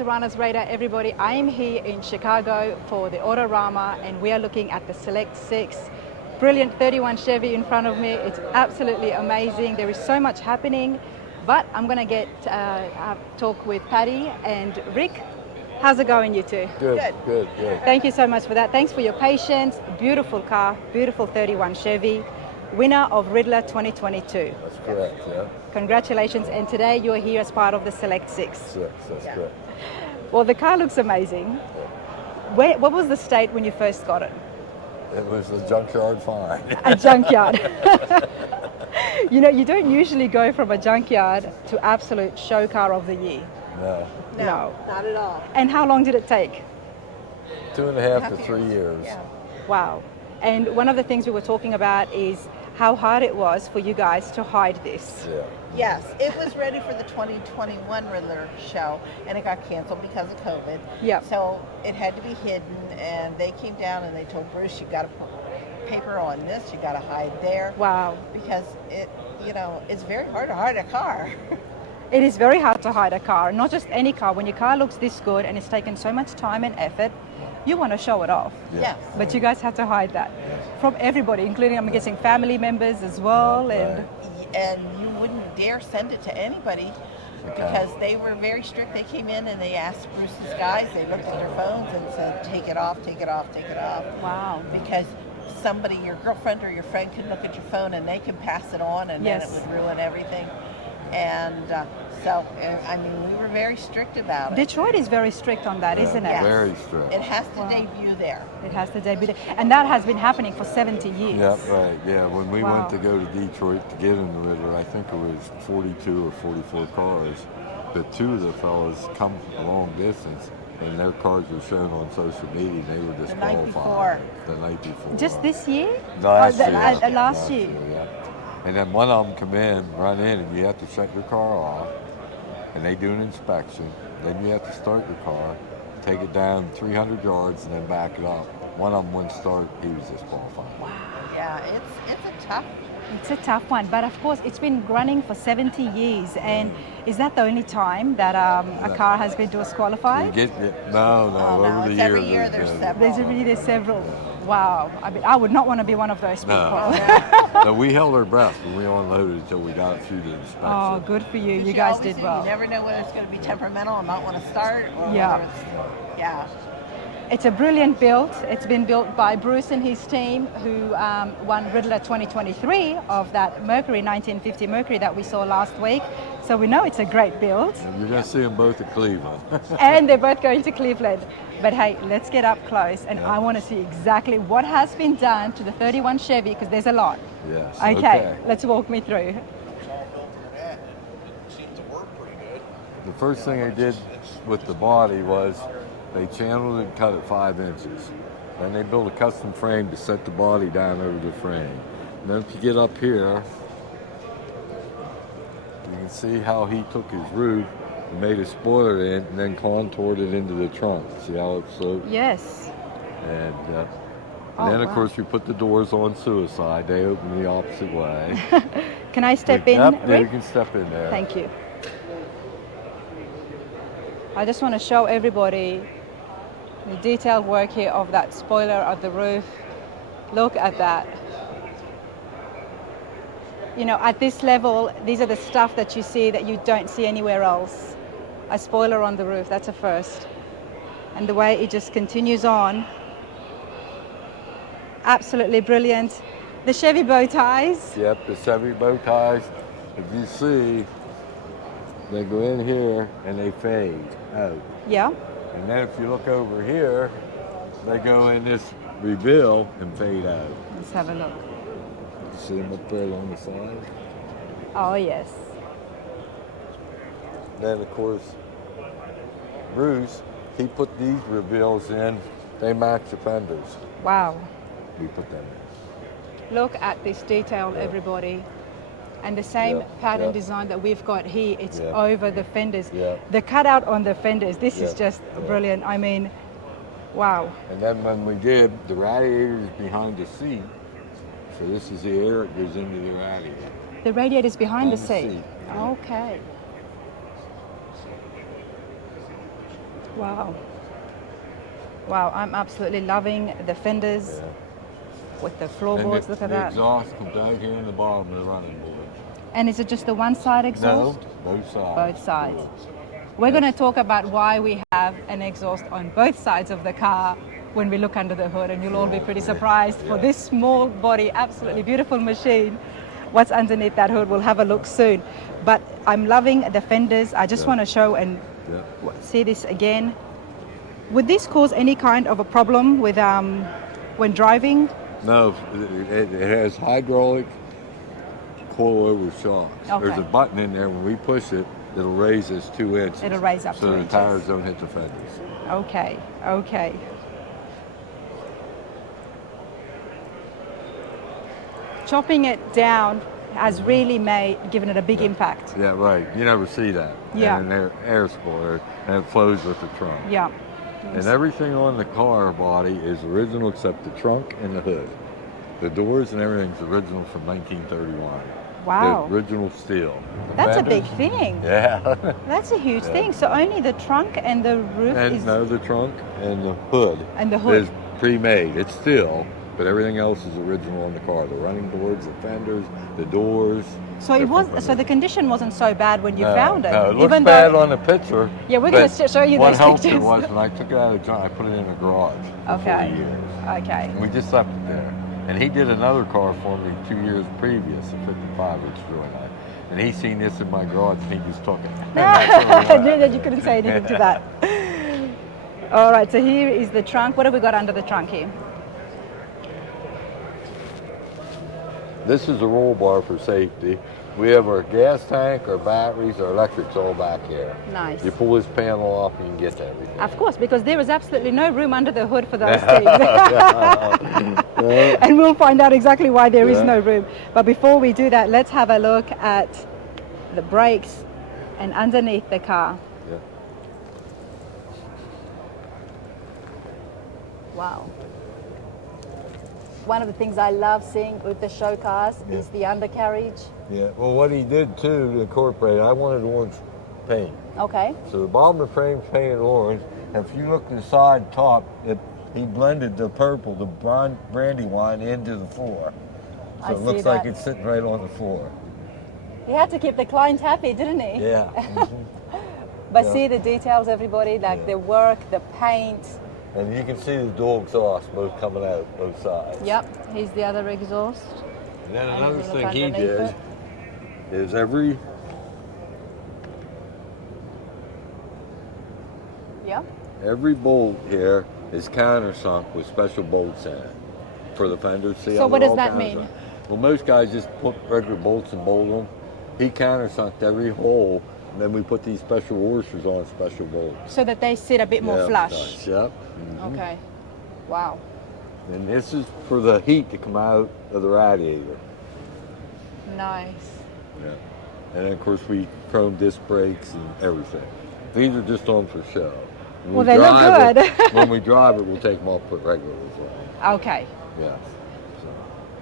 to Rana's Radar, everybody. I am here in Chicago for the Autorama, and we are looking at the Select 6. Brilliant 31 Chevy in front of me. It's absolutely amazing. There is so much happening, but I'm going to talk with Patty and Rick. How's it going, you two? Good. Thank you so much for that. Thanks for your patience. Beautiful car, beautiful 31 Chevy. Winner of Riddler 2022. That's correct, yeah. Congratulations, and today you're here as part of the Select 6. That's correct. Well, the car looks amazing. What was the state when you first got it? It was a junkyard find. A junkyard. You know, you don't usually go from a junkyard to absolute show car of the year. No, not at all. And how long did it take? 2.5 to 3 years. Yeah. Wow. And one of the things we were talking about is how hard it was for you guys to hide this. Yeah. Yes, it was ready for the 2021 Riddler show, and it got canceled because of COVID. Yep. So it had to be hidden, and they came down and they told Bruce, you got to put paper on this, you got to hide there. Wow. Because it's very hard to hide a car. It is very hard to hide a car, not just any car. When your car looks this good and it's taken so much time and effort, you want to show it off. Yes. But you guys had to hide that from everybody, including, I'm guessing, family members as well. Right. And you wouldn't dare send it to anybody because they were very strict. They came in and they asked Bruce's guys, they looked at their phones and said, take it off, take it off, take it off. Wow. Because somebody, your girlfriend or your friend, can look at your phone and they can pass it on, and Yes. then it would ruin everything. And we were very strict about it. Detroit is very strict on that, isn't it? Yes. Very strict. It has to debut there. It has to debut there. And that has been happening for 70 years. Yeah, right. Yeah, when we Wow. went to go to Detroit to get in the Riddler, I think it was 42 or 44 cars. But two of the fellas come a long distance, and their cars were shown on social media, and they were disqualified. The night before. Just this year? Last year. Last year. Yeah. And then one of them come in, run in, and you have to shut your car off, and they do an inspection. Then you have to start your car, take it down 300 yards, and then back it up. One of them wouldn't start, he was disqualified. Wow. Yeah, it's a tough. It's a tough one, but of course it's been running for 70 years. And is that the only time that a car has been disqualified? No, over the years. Every year there's several. There's several. Wow. I mean, I would not want to be one of those people. No, we held our breath when we unloaded until we got it through the inspection. Oh, good for you. You You guys always did do. well. You never know whether it's going to be temperamental and not want to start, or Yeah. whether it's, It's a brilliant build. It's been built by Bruce and his team, who won Riddler 2023 of that Mercury, 1950 Mercury that we saw last week. So we know it's a great build. And you're going to see them both at Cleveland. And they're both going to Cleveland. But hey, let's get up close, and I want to see exactly what has been done to the 31 Chevy, because there's a lot. Yes. Okay, let's walk me through. The first thing they did with the body was they channeled and cut it 5 inches. Then they built a custom frame to set the body down over the frame. And then if you get up here, you can see how he took his roof and made a spoiler in and then contoured it into the trunk. See how it sloped? Yes. And Oh, then, of wow. course, we put the doors on suicide. They open the opposite way. Can I step in, Yep, yeah, you Rick? can step in there. Thank you. I just want to show everybody the detailed work here of that spoiler of the roof. Look at that. You know, at this level, these are the stuff that you see that you don't see anywhere else. A spoiler on the roof, that's a first. And the way it just continues on. Absolutely brilliant. The Chevy bow ties. Yep, the Chevy bow ties. If you see, they go in here and they fade out. Yeah. And then if you look over here, they go in this reveal and fade out. Let's have a look. See them up there along the side? Oh, yes. Then, of course, Bruce, he put these reveals in. They match the fenders. Wow. We put them in. Look at this detail, everybody. And the same pattern design that we've got here, it's over the fenders. Yeah. The cutout on the fenders, this is just brilliant. I mean, wow. And then when we did, the radiator is behind the seat. So this is the air that goes into the radiator. The radiator's behind the seat. seat. Okay. Wow. Wow, I'm absolutely loving the fenders with the floorboards. Look at the that. exhaust comes out here in the bottom of the running board. And is it just the one side exhaust? No, both sides. Both sides. We're going to talk about why we have an exhaust on both sides of the car when we look under the hood, and you'll all be pretty surprised for this small body, absolutely beautiful machine. What's underneath that hood, we'll have a look soon. But I'm loving the fenders. I just want to show and see this again. Would this cause any kind of a problem with when driving? No, it has hydraulic coil-over shocks. Okay. There's a button in there. When we push it, it'll raise this 2 inches. It'll raise up 2 so inches. the tires don't hit the fenders. Okay, okay. Chopping it down has really given it a big impact. Yeah, right. You never see that. Yeah. And an air spoiler, and it flows with the trunk. Yeah. And everything on the car body is original except the trunk and the hood. The doors and everything's original from 1931. Wow. The original steel. That's a big thing. Yeah. That's a huge thing. So only the trunk and the roof is... No, the trunk and the hood. And the hood. Is pre-made. It's steel, but everything else is original on the car. The running boards, the fenders, the doors. So it was. So the condition wasn't so bad when you found it. No, it looks even bad though, on the picture. Yeah, we're going to show you what those helped pictures. It was when I took it out of the trunk, I put it in a garage for 4 years. Okay. And we just left it there. And he did another car for me 2 years previous, a 55, which is really nice. And he seen this in my garage and he just took it. I knew that you couldn't say anything to that. All right, so here is the trunk. What have we got under the trunk here? This is a roll bar for safety. We have our gas tank, our batteries, our electrics all back here. Nice. You pull this panel off and you can get to everything. Of course, because there is absolutely no room under the hood for those things. And we'll find out exactly why there is no room. But before we do that, let's have a look at the brakes and underneath the car. Yeah. Wow. One of the things I love seeing with the show cars is the undercarriage. Yeah, well what he did too to incorporate it, I wanted orange paint. Okay. So the bottom of the frame's painted orange. And if you look at the side top, he blended the purple, the brandywine into the floor. So it looks like it's sitting right on the floor. He had to keep the client happy, didn't he? Yeah. But see the details, everybody, like the work, the paint. And you can see the dual exhaust both coming out both sides. Yep, here's the other exhaust. And then And another if you look thing he underneath did it. is every bolt here is countersunk with special bolts in it for the fenders. See, so what does that mean? Well, most guys just put regular bolts and bolt them. He countersunked every hole, and then we put these special washers on special bolts. So that they sit a bit more flush. Nice. Yep. Mm-hmm. Okay. Wow. And this is for the heat to come out of the radiator. Nice. Yeah. And then, of course, we chrome disc brakes and everything. These are just on for show. Well, they look good. When we drive it, we'll take them off, put regular as well. Okay. Yeah.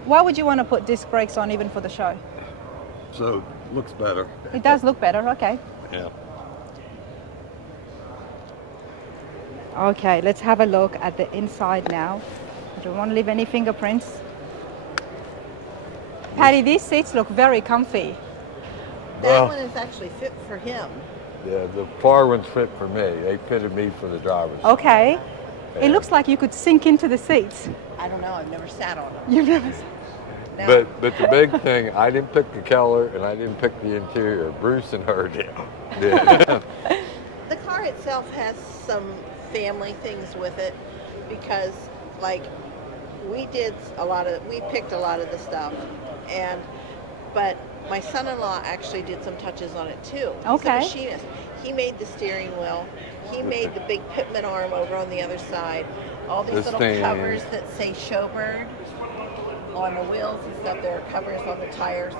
Why would you want to put disc brakes on even for the show? So, it looks better. It does look better, okay. Yeah. Okay, let's have a look at the inside now. I don't want to leave any fingerprints. Patty, these seats look very comfy. That one is actually fit for him. Yeah, the far ones fit for me. They fitted me for the driver's seat. Okay. Yeah. It looks like you could sink into the seats. I don't know, I've never sat on them. You've never... No. But the big thing, I didn't pick the color and I didn't pick the interior. Bruce and her did. Yeah. The car itself has some family things with it because, like, we picked a lot of the stuff, but my son-in-law actually did some touches on it too. Okay. He's a machinist. He made the steering wheel. He made the big pitman arm over on the other side. All these little covers that say Showbird on the wheels and stuff. There are covers on the tires.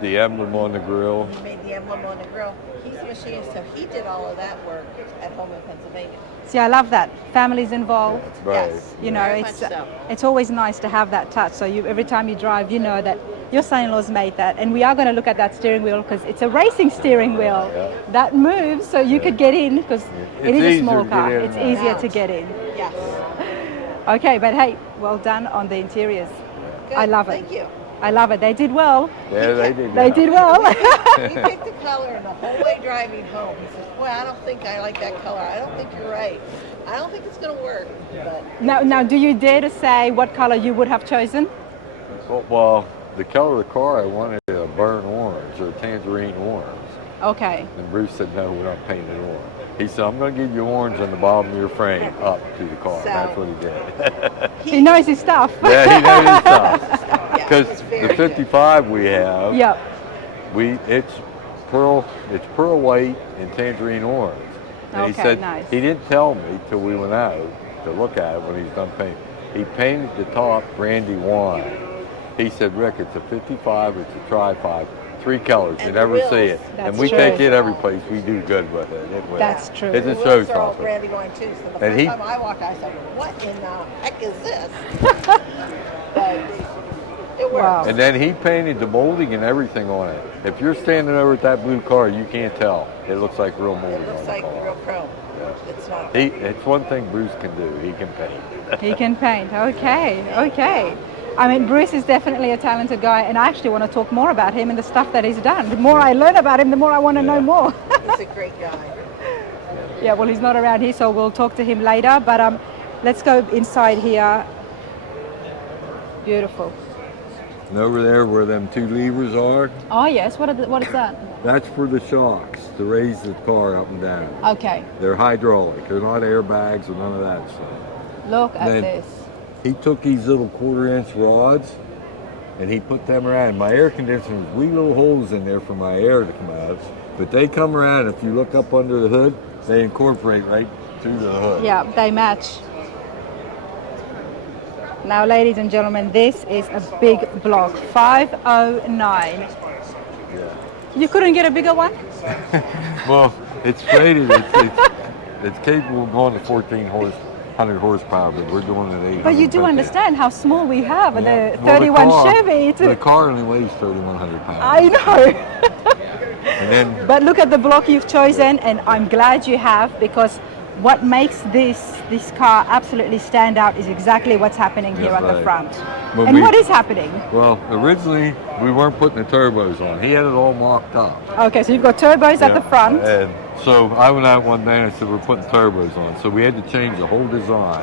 the emblem on the grill. He made the emblem on the grill. He's a machinist, so he did all of that work at home in Pennsylvania. See, I love that. Families involved. Right. Yes, You know, very it's much so. it's always nice to have that touch. So every time you drive, you know that your son-in-law's made that. And we are going to look at that steering wheel because it's a racing steering wheel Yeah. that moves, so you could get in because it It's is a easier small to get car. in It's and easier out. to get in. Yes. Okay, but hey, well done on the interiors. Good. I love it. Thank you. I love it. They did well. Yeah, they did. They did well. We picked the color, and the whole way driving home, he says, "Boy, I don't think I like that color. I don't think you're right. I don't think it's going to work." But Now, do you dare to say what color you would have chosen? Well, the color of the car, I wanted a burnt orange or tangerine orange. Okay. And Bruce said, no, we're not painting it orange. He said, I'm going to give you orange on the bottom of your frame up to the car. So- That's what he did. He knows his stuff. Yeah, he knows his stuff. yeah, Because it's very the good. 55 we have, Yep. it's pearl white and tangerine orange. And he Okay, said nice. he didn't tell me till we went out to look at it when he's done painting. He painted the top brandy wine. He said, Rick, it's a 55, it's a tri-5, 3 colors. You And never wheels. see it. That's And we true. take it every place. We do good with it. It wins. That's true. It's a The wheels are all showstopper. brandy wine too. So the And first he- time I walked, I said, "What in the heck is this?" But it works. Wow. And then he painted the molding and everything on it. If you're standing over at that blue car, you can't tell. It looks like real molding It looks on the like car. real chrome. It's not. It's one thing Bruce can do. He can paint. He can paint. Okay, okay. I mean, Bruce is definitely a talented guy, and I actually want to talk more about him and the stuff that he's done. The more I learn about him, the more I want to know more. He's a great guy. Yeah, well, he's not around here, so we'll talk to him later. But let's go inside here. Beautiful. And over there where them 2 levers are, Oh yes. What is that? that's for the shocks to raise the car up and down. Okay. They're hydraulic. They're not airbags or none of that stuff. Look at Then- this. He took these little 1/4-inch rods and he put them around. My air conditioner has wee little holes in there for my air to come out. But they come around, if you look up under the hood, they incorporate right through the hood. Yeah, they match. Now, ladies and gentlemen, this is a big block. 509. Yeah. You couldn't get a bigger one? Well, it's rated. It's capable of going to 1,400 horsepower, but we're doing it at 800. But you do understand how small we have Yeah. the Well, 31 car- Chevy. The car only weighs 3,100 pounds. I know. And then But look at the block you've chosen, and I'm glad you have, because what makes this car absolutely stand out is exactly what's happening here That's at the right. front. When And we- what is happening? well, originally we weren't putting the turbos on. He had it all mocked up. Okay, so you've got turbos at Yeah. the front. And so I went out one day and I said, we're putting turbos on. So we had to change the whole design.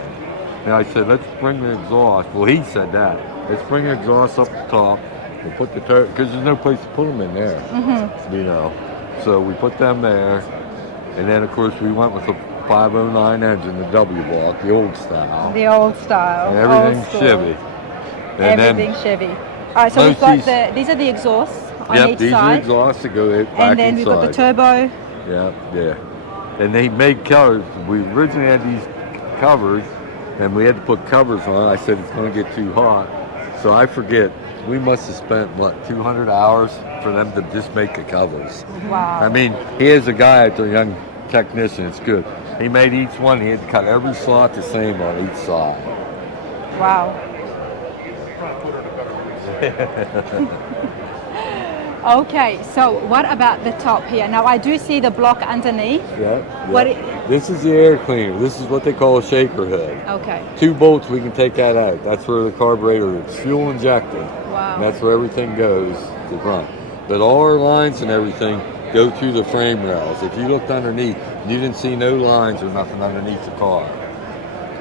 And I said, let's bring the exhaust. Well, he said that. Let's bring the exhaust up the top and put the turbos, because there's no place to put them in there, you know. So we put them there. And then, of course, we went with the 509 engine, the W block, the old style. The old style. And old everything's school. Chevy. And Everything Chevy. All right, so we've most got these are the exhausts on Yep, each these are side. exhausts that go back And then we've got the inside. turbo. Yeah. And they made colors. We originally had these covers, and we had to put covers on. I said it's going to get too hot, so I forget. We must have spent what 200 hours for them to just make the covers. Wow. I mean, he is a guy, a young technician. It's good. He made each one. He had to cut every slot the same on each side. Wow. Okay, so what about the top here? Now I do see the block underneath. Yeah. What This is the air cleaner. This is what they call a shaker hood. Okay. 2 bolts, we can take that out. That's where the carburetor is. Fuel injected. Wow. And that's where everything goes to run. But all our lines and everything go through the frame rails. If you looked underneath, you didn't see no lines or nothing underneath the car.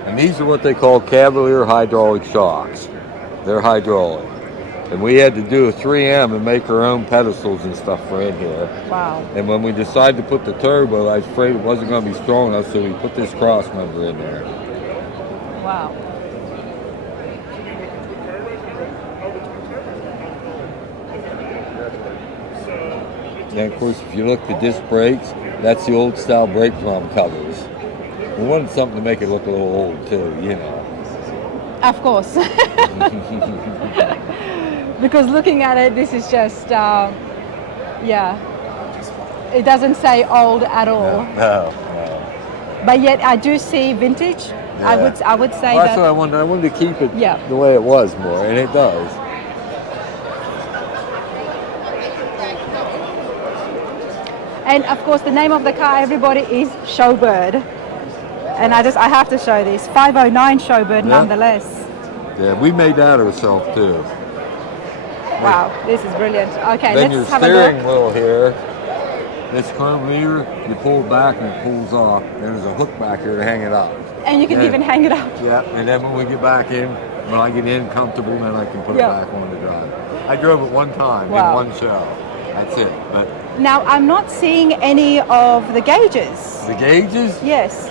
And these are what they call Cavalier hydraulic shocks. They're hydraulic. And we had to do a 3M and make our own pedestals and stuff for in here. Wow. And when we decided to put the turbo, I was afraid it wasn't going to be strong enough, so we put this cross member in there. Wow. And of course, if you look at the disc brakes, that's the old style brake drum covers. We wanted something to make it look a little old too, you know. Of course. because looking at it, this is just, yeah, it doesn't say old at all. No. But yet I do see vintage. Yeah. I would say Well, that. that's what I wanted. I wanted to keep it Yeah. the way it was more, and it does. And of course, the name of the car, everybody, is Showbird. And I have to show this 509 Showbird, nonetheless. Yeah, we made that ourselves too. Wow, this is brilliant. Okay, Then let's your have a steering look. wheel here, this chrome lever, you pull it back and it pulls off. There's a hook back here to hang it up. And you can even hang it up. Yeah, and then when we get back in, when I get in comfortable, then I can put it back on the drive. I drove it one time in one show. That's it. But now I'm not seeing any of the gauges. the gauges, Yes.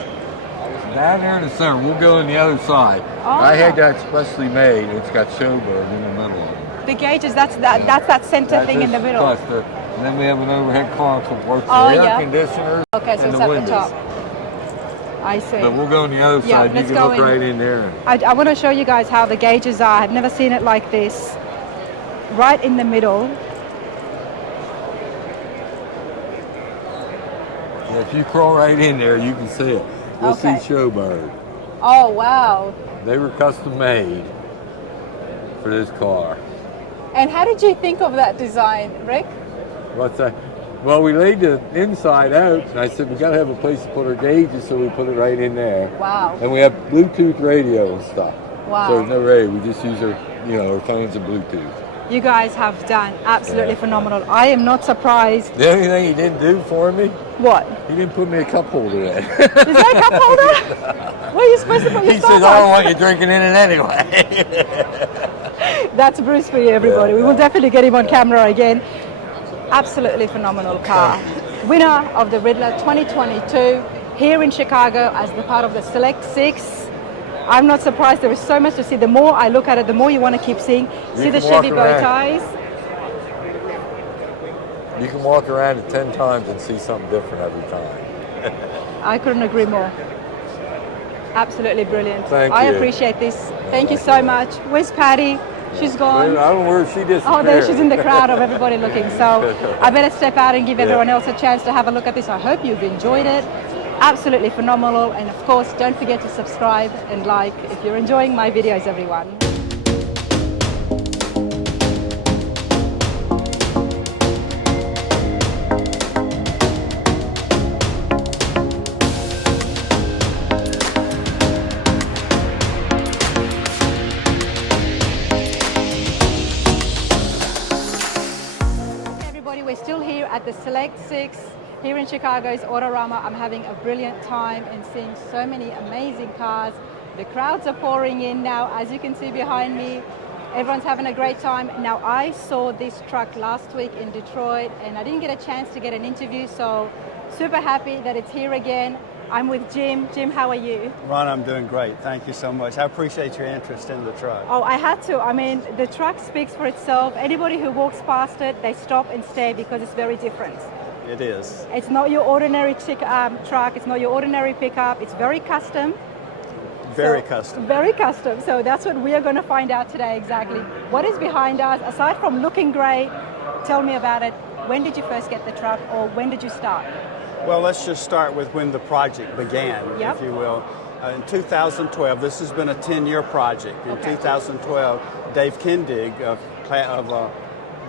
down there in the center. We'll go on the other side. I had that specially made. It's got Showbird in the middle of it. The gauges, that's that center thing in the middle. Cluster. And then we have an overhead console that works Oh, for the yeah. air conditioners Okay, so and it's the at windows. the top. I see. But we'll go on the other side. You let's can go look in. right in there. I want to show you guys how the gauges are. I've never seen it like this. Right in the middle. Yeah, if you crawl right in there, you can see it. You'll see Showbird. Oh, wow. They were custom made for this car. And how did you think of that design, Rick? What's that? Well, we laid the inside out, and I said we got to have a place to put our gauges, so we put it right in there. Wow. And we have Bluetooth radio and stuff. Wow. So there's no radio. We just use our, our phones and Bluetooth. You guys have done absolutely phenomenal. I am not surprised. The only thing he didn't do for me, What? he didn't put me a cup holder in. Is that a cup holder? Where are you supposed to put your He stuff says, I don't want you drinking in it anyway. That's Bruce for you, everybody. We will definitely get him on camera again. Absolutely phenomenal car. Winner of the Riddler 2022 here in Chicago as the part of the Select 6. I'm not surprised. There is so much to see. The more I look at it, the more you want to keep seeing. See the Chevy bow ties. You can walk around it 10 times and see something different every time. I couldn't agree more. Absolutely brilliant. Thank I you. appreciate this. Thank you so much. Where's Patty? She's gone. I don't know where she disappeared. Oh, there she's in the crowd of everybody looking. So I better step out and give everyone else a chance to have a look at this. I hope you've enjoyed it. Absolutely phenomenal. And of course, don't forget to subscribe and like if you're enjoying my videos, everyone. We're still here at the Select 6 here in Chicago's Autorama. I'm having a brilliant time and seeing so many amazing cars. The crowds are pouring in now, as you can see behind me. Everyone's having a great time. Now, I saw this truck last week in Detroit and I didn't get a chance to get an interview, so super happy that it's here again. I'm with Jim. Jim, how are you? Ron, I'm doing great. Thank you so much. I appreciate your interest in the truck. Oh, I had to. I mean, the truck speaks for itself. Anybody who walks past it, they stop and stare because it's very different. It is. It's not your ordinary truck. It's not your ordinary pickup. It's very custom. Very custom. Very custom. So that's what we are going to find out today exactly. What is behind us, aside from looking great, tell me about it. When did you first get the truck, or when did you start? Well, let's just start with when the project began, if you will. In 2012, this has been a 10-year project. In 2012, Dave Kindig of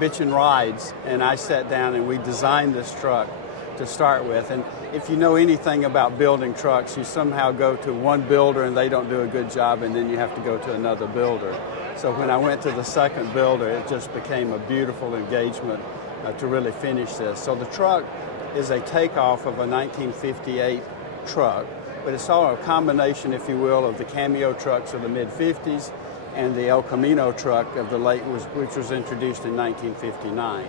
Bitch and Rides and I sat down and we designed this truck to start with. And if you know anything about building trucks, you somehow go to one builder and they don't do a good job, and then you have to go to another builder. So when I went to the second builder, it just became a beautiful engagement to really finish this. So the truck is a takeoff of a 1958 truck, but it's all a combination, if you will, of the Cameo trucks of the mid-50s and the El Camino truck of the which was introduced in 1959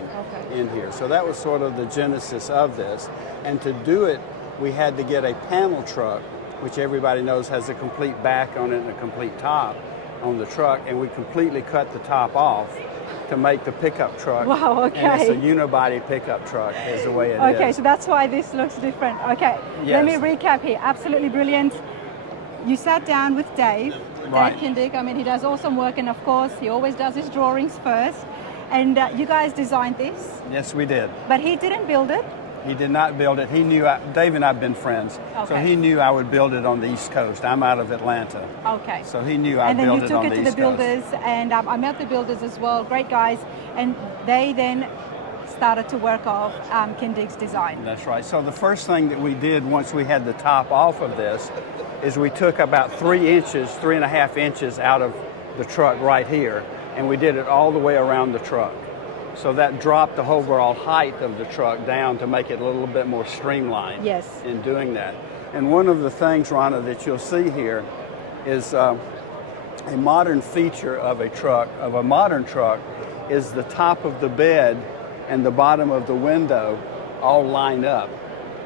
in here. So that was sort of the genesis of this. And to do it, we had to get a panel truck, which everybody knows has a complete back on it and a complete top on the truck, and we completely cut the top off to make the pickup truck. Wow, okay. And it's a unibody pickup truck is the way it is. Okay, so that's why this looks different. Okay, Yes. Let me recap here. Absolutely brilliant. you sat down with Dave, Right. Dave Kindig. I mean, he does awesome work, and of course, he always does his drawings first. And you guys designed this, Yes, we did. but he didn't build it. He did not build it. He knew, Dave and I have been friends, so Okay. he knew I would build it on the East Coast. I'm out of Atlanta, Okay. so he knew I'd And then build you it took on it the to the East Coast. builders, and I met the builders as well, great guys, and they then started to work off Kindig's design. That's right. So the first thing that we did once we had the top off of this is we took about 3.5 inches out of the truck right here, and we did it all the way around the truck. So that dropped the overall height of the truck down to make it a little bit more streamlined. Yes. In doing that. And one of the things, Rhonda, that you'll see here is a modern feature of a modern truck, is the top of the bed and the bottom of the window all line up.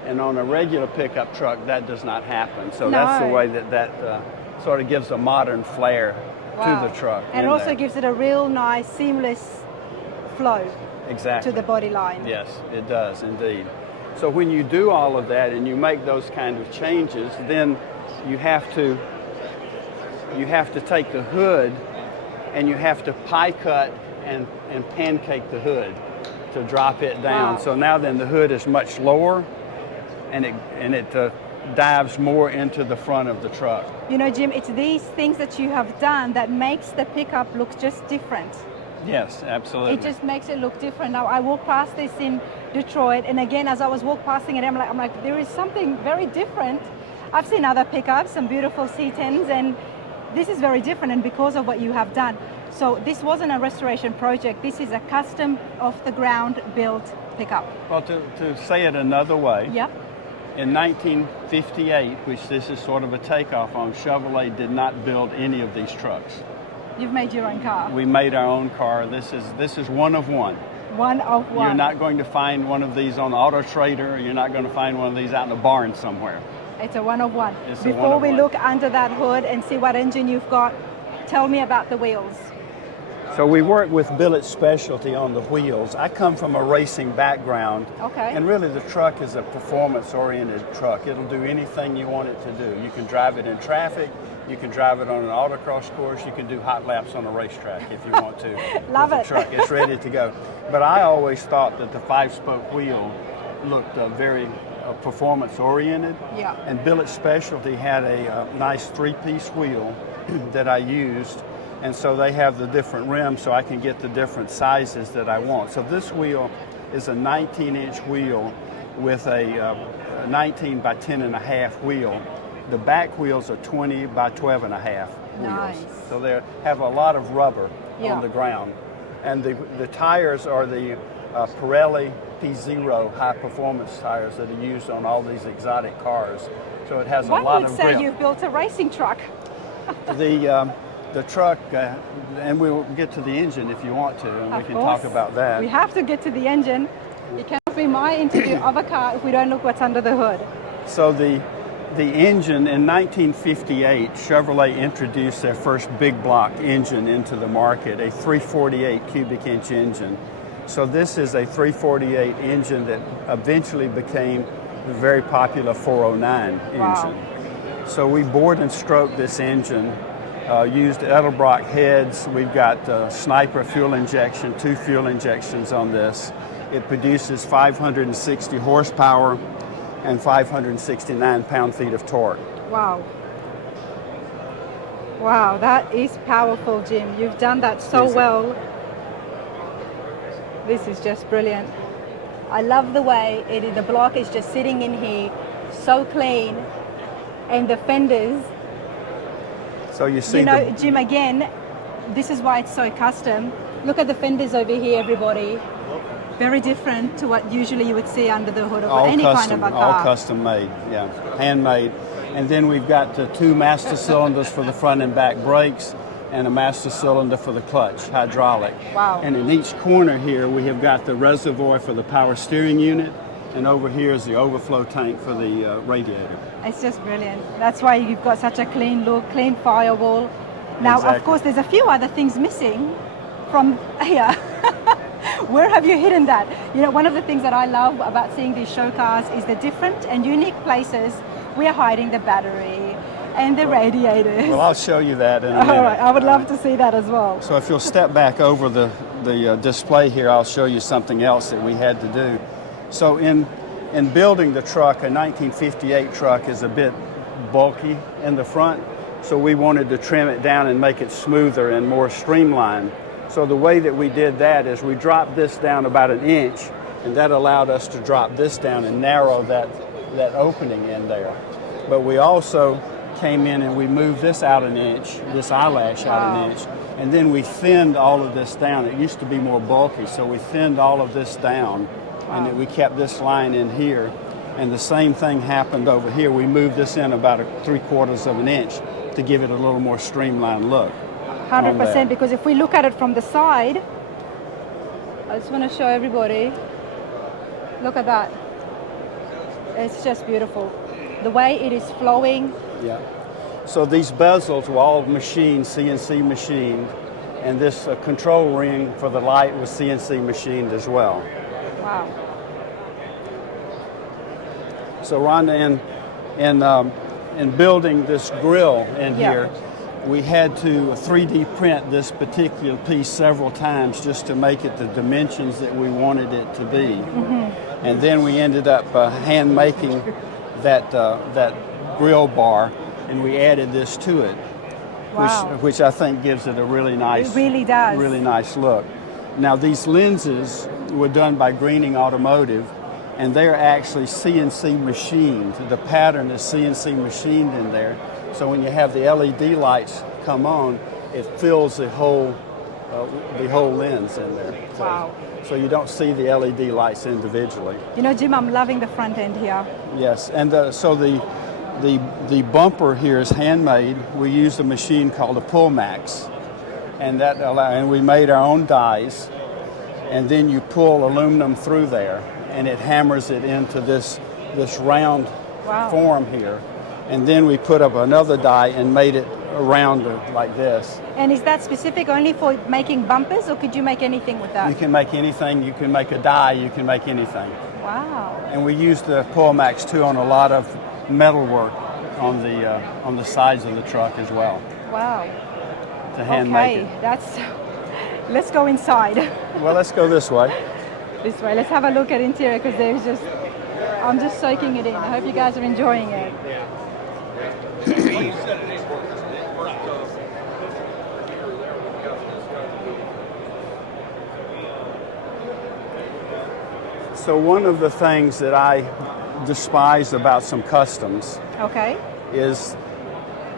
And on a regular pickup truck, that does not happen. So that's the No. way that sort of gives a modern flair Wow. to the truck. And in also there. gives it a real nice, seamless flow Exactly. to the body line. Yes, it does indeed. So when you do all of that and you make those kind of changes, then you have to take the hood and you have to pie cut and pancake the hood to drop it down. Wow. So now then the hood is much lower and it dives more into the front of the truck. You know, Jim, it's these things that you have done that makes the pickup look just different. Yes, absolutely. It just makes it look different. Now, I walked past this in Detroit, and again, as I was passing it, I'm like, there is something very different. I've seen other pickups, some beautiful C10s, and this is very different, and because of what you have done. So this wasn't a restoration project. This is a custom, off-the-ground built pickup. Well, to say it another way, Yep. in 1958, which this is sort of a takeoff on, Chevrolet did not build any of these trucks. You've made your own car. We made our own car. This is one of one. One of one. You're not going to find one of these on Auto Trader, or you're not going to find one of these out in a barn somewhere. It's a one of one. It's a Before one of we one. look under that hood and see what engine you've got, tell me about the wheels. So we work with billet specialty on the wheels. I come from a racing background. Okay. And really the truck is a performance-oriented truck. It'll do anything you want it to do. You can drive it in traffic. You can drive it on an autocross course. You can do hot laps on a racetrack if you want to. Love with it. the truck. It's ready to go. But I always thought that the 5-spoke wheel looked very performance-oriented. Yeah. And Billet Specialty had a nice 3-piece wheel that I used. And so they have the different rims so I can get the different sizes that I want. So this wheel is a 19-inch wheel with a 19 by 10.5 wheel. The back wheels are 20 by 12.5 wheels. Nice. So they have a lot of rubber Yeah. on the ground. And the tires are the Pirelli P0 high performance tires that are used on all these exotic cars. So it has One a lot would of say grip. you've built a racing truck. The truck, and we'll get to the engine if you want to, and we Of can course. talk about that. We have to get to the engine. It cannot be my interview of a car if we don't look what's under the hood. So the engine in 1958, Chevrolet introduced their first big block engine into the market, a 348 cubic inch engine. So this is a 348 engine that eventually became the very popular 409 Wow. engine. So we bored and stroked this engine, used Edelbrock heads. We've got Sniper fuel injection, 2 fuel injections on this. It produces 560 horsepower and 569 pound-feet of torque. Wow. Wow, that is powerful, Jim. You've done that so Is it? well. This is just brilliant. I love the way the block is just sitting in here, so clean, and the fenders. So you see You know, Jim, again, this is why it's so custom. Look at the fenders over here, everybody. Very different to what usually you would see under the hood of any kind of a car. all custom made, yeah, handmade. And then we've got the 2 master cylinders for the front and back brakes, and a master cylinder for the clutch, hydraulic. Wow. And in each corner here, we have got the reservoir for the power steering unit, and over here is the overflow tank for the radiator. It's just brilliant. That's why you've got such a clean look, clean firewall. Now, Exactly. of course, there's a few other things missing from here. Where have you hidden that? You know, one of the things that I love about seeing these show cars is the different and unique places we're hiding the battery and the radiators. Well, I'll show you that in a minute. All right, I would love to see that as well. So if you'll step back over the display here, I'll show you something else that we had to do. So in building the truck, a 1958 truck is a bit bulky in the front, so we wanted to trim it down and make it smoother and more streamlined. So the way that we did that is we dropped this down about 1 inch, and that allowed us to drop this down and narrow that opening in there. But we also came in and we moved this out 1 inch, this eyelash out 1 inch, and then we thinned all of this down. It used to be more bulky, so we thinned all of this down, and then we kept this line in here. And the same thing happened over here. We moved this in about 3/4 of an inch to give it a little more streamlined look. 100%, because if we look at it from the side, I just want to show everybody, look at that. It's just beautiful. The way it is flowing. Yeah. So these bezels were all machined, CNC machined, and this control ring for the light was CNC machined as well. Wow. So Rhonda, in building this grill in here, we had to 3D print this particular piece several times just to make it the dimensions that we wanted it to be. Mm-hmm. And then we ended up hand making that grill bar, and we added this to it, wow. which I think gives it a really nice, it really does. really nice look. Now these lenses were done by Greening Automotive, and they're actually CNC machined. The pattern is CNC machined in there. So when you have the LED lights come on, it fills the whole lens in there. Wow. So you don't see the LED lights individually. You know, Jim, I'm loving the front end here. Yes, and so the bumper here is handmade. We used a machine called a Pullmax, and we made our own dies, and then you pull aluminum through there, and it hammers it into this round form here. And then we put up another die and made it around like this. And is that specific only for making bumpers, or could you make anything with that? You can make anything. You can make a die. You can make anything. Wow. And we used the Pullmax too on a lot of metal work on the sides of the truck as well. Wow. To hand make it. Let's go inside. Well, let's go this way. This way. Let's have a look at interior, because I'm just soaking it in. I hope you guys are enjoying it. So one of the things that I despise about some customs is,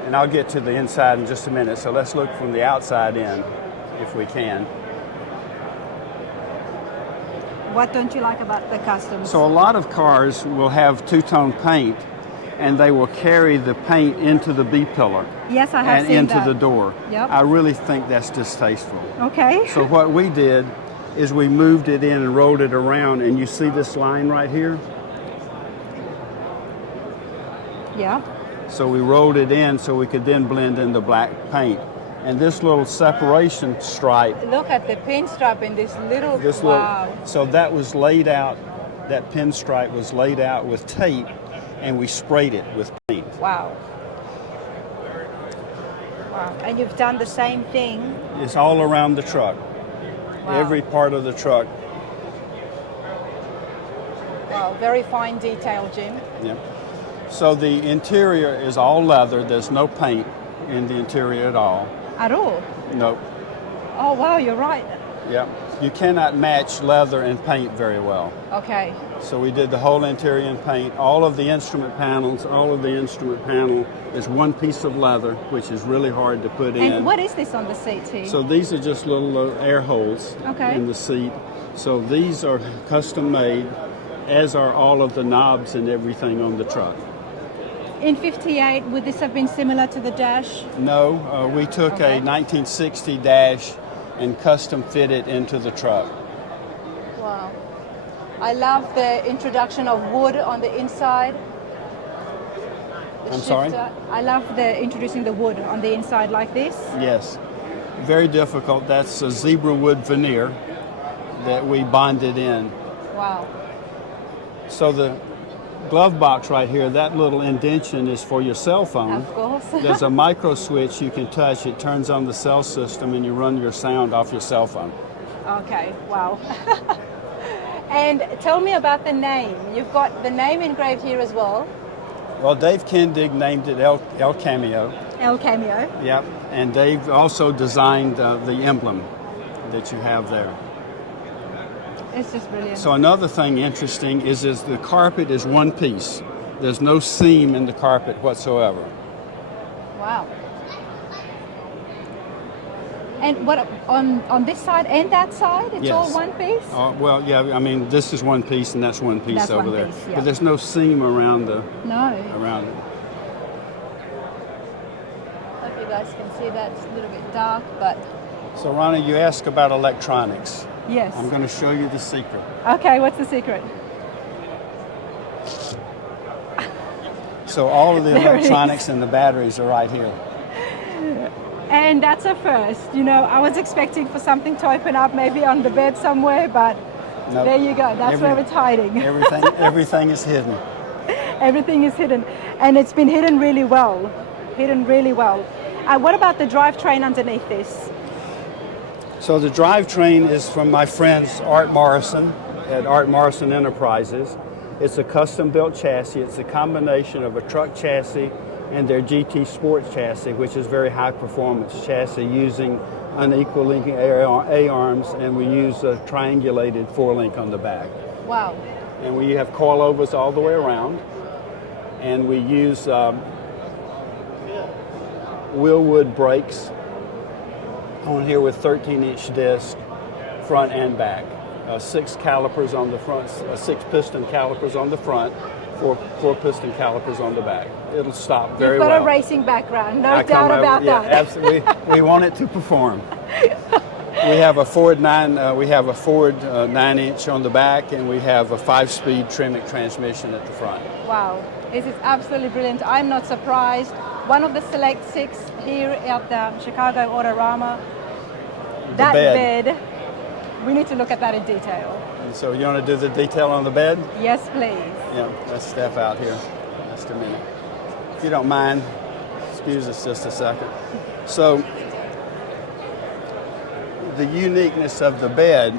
and I'll get to the inside in just a minute, so let's look from the outside in if we can. What don't you like about the customs? So a lot of cars will have two-tone paint, and they will carry the paint into the B-pillar. Yes, I have and seen into that. the door. Yep. I really think that's distasteful. Okay. So what we did is we moved it in and rolled it around, and you see this line right here? Yeah. So we rolled it in so we could then blend in the black paint. And this little separation stripe. Look at the pinstripe in this little, wow. So that was laid out, that pinstripe was laid out with tape, and we sprayed it with paint. Wow. Wow. And you've done the same thing? It's all around the truck. Wow. Every part of the truck. Wow, very fine detail, Jim. Yeah. So the interior is all leather. There's no paint in the interior at all. At all? Nope. Oh, wow, you're right. Yeah. You cannot match leather and paint very well. Okay. So we did the whole interior in paint. All of the instrument panels, is one piece of leather, which is really hard to put in. And what is this on the seats here? So these are just little air holes in the seat. So these are custom made, as are all of the knobs and everything on the truck. In 58, would this have been similar to the dash? No, we took a 1960 dash and custom fit it into the truck. Wow. I love the introduction of wood on the inside. I'm sorry? I love introducing the wood on the inside like this. Yes. Very difficult. That's a zebra wood veneer that we bonded in. Wow. So glove box right here, that little indentation is for your cell phone. Of course. There's a micro switch you can touch. It turns on the cell system and you run your sound off your cell phone. Okay, wow. And tell me about the name. You've got the name engraved here as well. Well, Dave Kindig named it El Cameo. El Cameo. Yep, and Dave also designed the emblem that you have there. It's just brilliant. So another thing interesting is the carpet is one piece. There's no seam in the carpet whatsoever. Wow. And what on this side and that side, it's Yes. all one piece? Well, yeah, I mean, this is one piece and that's one piece That's over one there. piece, yeah. But there's no seam around No. around it. Hope you guys can see that. It's a little bit dark, but So, Ronnie, you asked about electronics. yes. I'm going to show you the secret. Okay, what's the secret? So all of the There it electronics and the batteries are right here. And that's a first. You know, I was expecting for something to open up maybe on the bed somewhere, but Nope. there you go. That's where it's hiding. Everything is hidden. Everything is hidden. And it's been hidden really well. Hidden really well. What about the drivetrain underneath this? So the drivetrain is from my friends Art Morrison at Art Morrison Enterprises. It's a custom-built chassis. It's a combination of a truck chassis and their GT Sports chassis, which is very high-performance chassis using unequal linking A-arms, and we use a triangulated 4-link on the back. Wow. And we have coilovers all the way around, and we use Willwood brakes on here with 13-inch disc, front and back. 6 calipers on the front, 6 piston calipers on the front, 4 piston calipers on the back. It'll stop very well. You've got a racing background, no doubt about that. Absolutely. We want it to perform. We have a Ford 9-inch on the back, and we have a 5-speed Tremec transmission at the front. Wow, this is absolutely brilliant. I'm not surprised. One of the select 6 here at the Chicago Autorama. That bed, we need to look at that in detail. And so you want to do the detail on the bed? Yes, please. Yeah, let's step out here just a minute. If you don't mind, excuse us just a second. So the uniqueness of the bed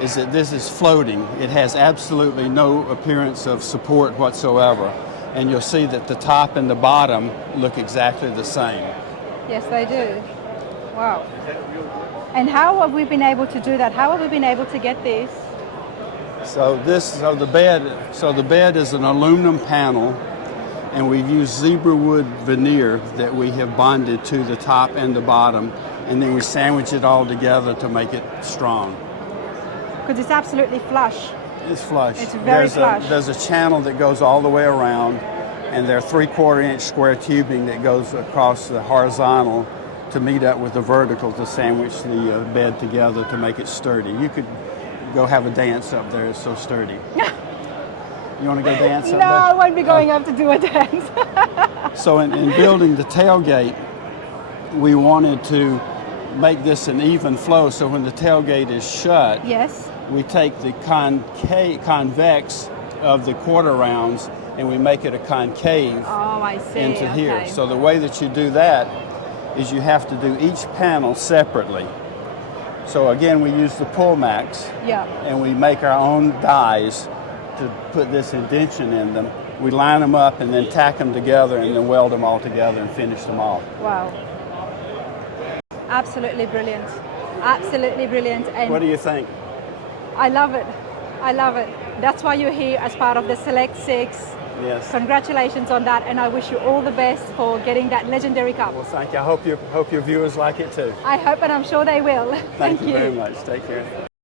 is that this is floating. It has absolutely no appearance of support whatsoever. And you'll see that the top and the bottom look exactly the same. Yes, they do. Wow. And how have we been able to do that? How have we been able to get this? So the bed is an aluminum panel, and we've used zebra wood veneer that we have bonded to the top and the bottom, and then we sandwich it all together to make it strong. Because it's absolutely flush. It's flush. It's very flush. There's a channel that goes all the way around, and there are 3/4-inch square tubing that goes across the horizontal to meet up with the vertical to sandwich the bed together to make it sturdy. You could go have a dance up there. It's so sturdy. You want to go dance up there? No, I won't be going up to do a dance. So in building the tailgate, we wanted to make this an even flow, so when the tailgate is shut, Yes. we take the convex of the quarter rounds and we make it a concave Oh, I see. into here. Okay. So the way that you do that is you have to do each panel separately. So again, we use the Pullmax, Yeah. and we make our own dies to put this indentation in them. We line them up and then tack them together and then weld them all together and finish them off. Wow. Absolutely brilliant. Absolutely brilliant. And What do you think? I love it. I love it. That's why you're here as part of the Select 6. Yes. Congratulations on that, and I wish you all the best for getting that legendary cup. Well, thank you. I hope your viewers like it too. I hope, and I'm sure they will. Thank you very much. Take care.